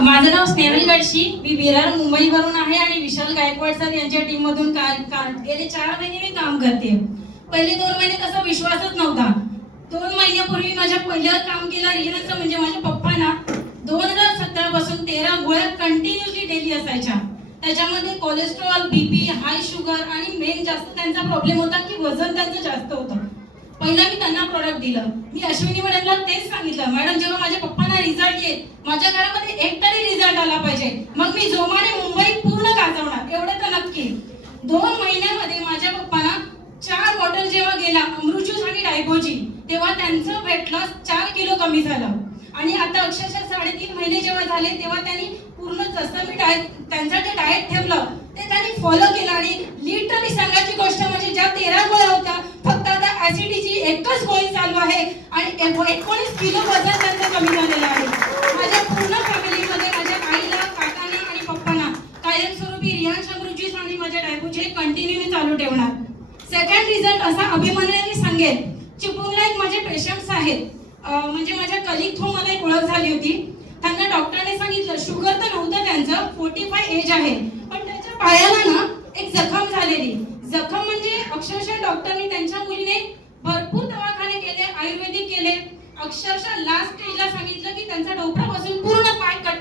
माझं नाव स्नेहल गडशी, मी विरार मुंबईवरून आहे आणि विशाल गायकवाड सर यांच्या टीम मधून गेले 4 महिने मी काम करते. पहिले 2 महिने कसा विश्वासच नव्हता. 2 महिन्यापूर्वी माझ्या पहिलं काम केलं रियाचं, म्हणजे माझ्या पप्पांना 2017 पासून 13 गोळ्या कंटिन्युअसली डेली असायच्या. त्याच्यामध्ये कोलेस्ट्रॉल, बीपी, हाय शुगर आणि मेन जास्त त्यांचा प्रॉब्लेम होता की वजन त्यांचं जास्त होतं. पहिला मी त्यांना प्रोडक्ट दिलं. मी अश्विनी मॅडमला तेच सांगितलं, मॅडम जेव्हा माझ्या पप्पांना रिझल्ट येईल, माझ्या घरामध्ये एक तरी रिझल्ट आला पाहिजे, मग मी जोमाने मुंबई पूर्ण गाजवणार, एवढं तर नक्की. 2 महिन्यामध्ये माझ्या पप्पांना 4 बॉटल जेव्हा गेला अमृत ज्यूस आणि डायबोजी, तेव्हा त्यांचं वेट लॉस 4 किलो कमी झालं. आणि आता अक्षरशः 3.5 महिने जेव्हा झाले तेव्हा त्यांनी पूर्ण जसं मी त्यांचं जे डाएट ठेवलं ते त्यांनी फॉलो केलं. आणि लिटरली सांगायची गोष्ट म्हणजे ज्या 13 गोळ्या होत्या, फक्त आता ऍसिडिटीची एकच गोळी चालू आहे आणि 19 किलो वजन त्यांचं कमी झालेलं आहे. माझ्या पूर्ण फॅमिलीमध्ये माझ्या आईला, काकांना आणि पप्पांना कायमस्वरूपी रियान अमृत ज्यूस आणि माझ्या डायबोजी कंटिन्यू मी चालू ठेवणार. सेकंड रिझल्ट असा अभिमानाने सांगेल, चिपळूणला एक माझे पेशंट्स आहेत, म्हणजे माझ्या कलिग थ्रू मला एक ओळख झाली होती. त्यांना डॉक्टरने सांगितलं, शुगर तर नव्हतं त्यांचं, 45 एज आहे, पण त्याच्या पायाला ना एक जखम झालेली. जखम म्हणजे अक्षरशः डॉक्टरनी त्यांच्या मुलीने भरपूर दवाखाने केले, आयुर्वेदिक केले, अक्षरशः लास्ट स्टेजला सांगितलं की त्यांचा डोक्यापासून पूर्ण पाय कट